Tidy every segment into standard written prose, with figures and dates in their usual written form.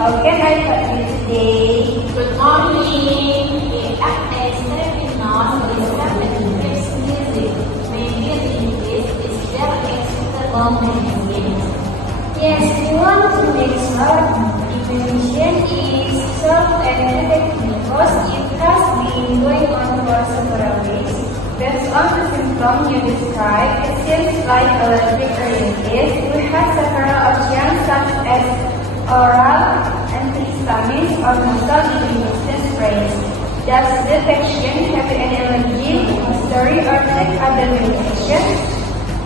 How can I help you today? Good morning. The actress Filipino is happening music. Maybe in English is there acceptable medicine? Yes, we want to make sure the medicine is safe and effective because it has been going on for several weeks. Based on the symptoms you described, it seems like allergic rhinitis. We have several options such as oral, antihistamines, or nasal irritation sprays. Does the patient have any allergy, history, or take other medication?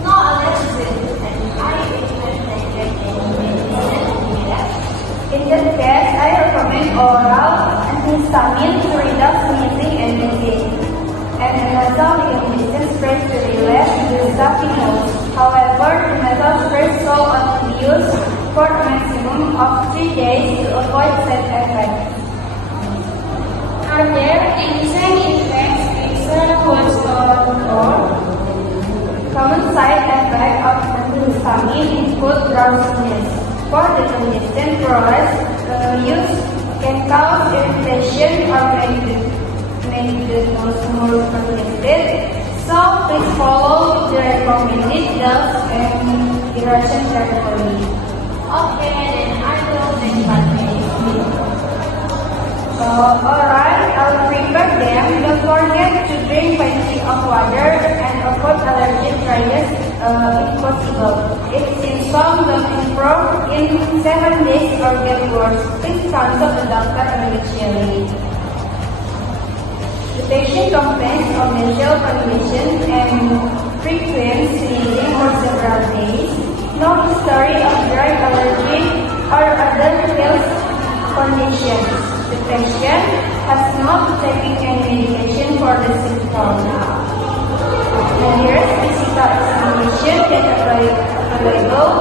No allergy, and I recommend taking any medicine. In that case, I recommend oral antihistamine to reduce sneezing and breathing, and a nasal irritation spray to relieve the stuffy nose. However, the nasal spray should only be used for a maximum of 3 days to avoid side effects. Are there any side effects except or common side effects of antihistamine include drowsiness. For the congestion process, use can cause irritation or make the nose more congested. So please follow the recommended dose and duration carefully. Okay, then I will take that medicine. Alright, I'll prepare them. Don't forget to drink plenty of water and avoid allergic rhinitis if possible. If symptoms don't improve in 7 days or get worse, please consult the doctor immediately. The patient complains of nasal congestion and frequent sneezing for several days. No history of drug allergy or other health conditions. The patient has not taken any medication for the symptoms. The nearest physical examination that available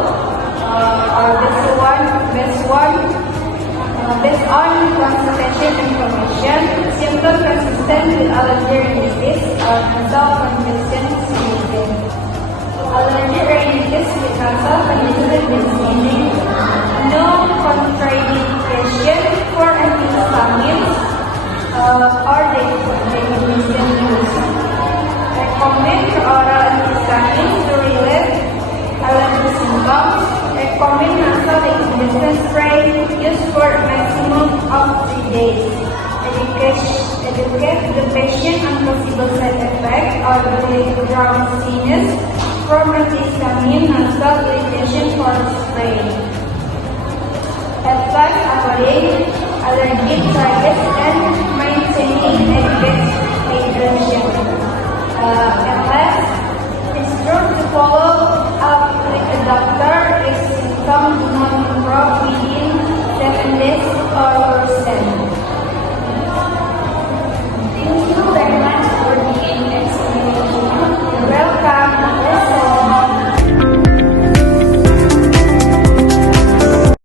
based on consultation information, symptoms consistent with allergy rhinitis or nasal congestion sneezing. Allergy rhinitis with nasal congestion with sneezing. No contraindication for antihistamines or decomposition use. Recommend oral antihistamines to relieve allergy symptoms. Recommend nasal decomposition spray used for a maximum of 3 days. Educate the patient on possible side effects or drowsiness from antihistamine nasal irritation for spray. Advise avoiding allergic targets and maintaining adequate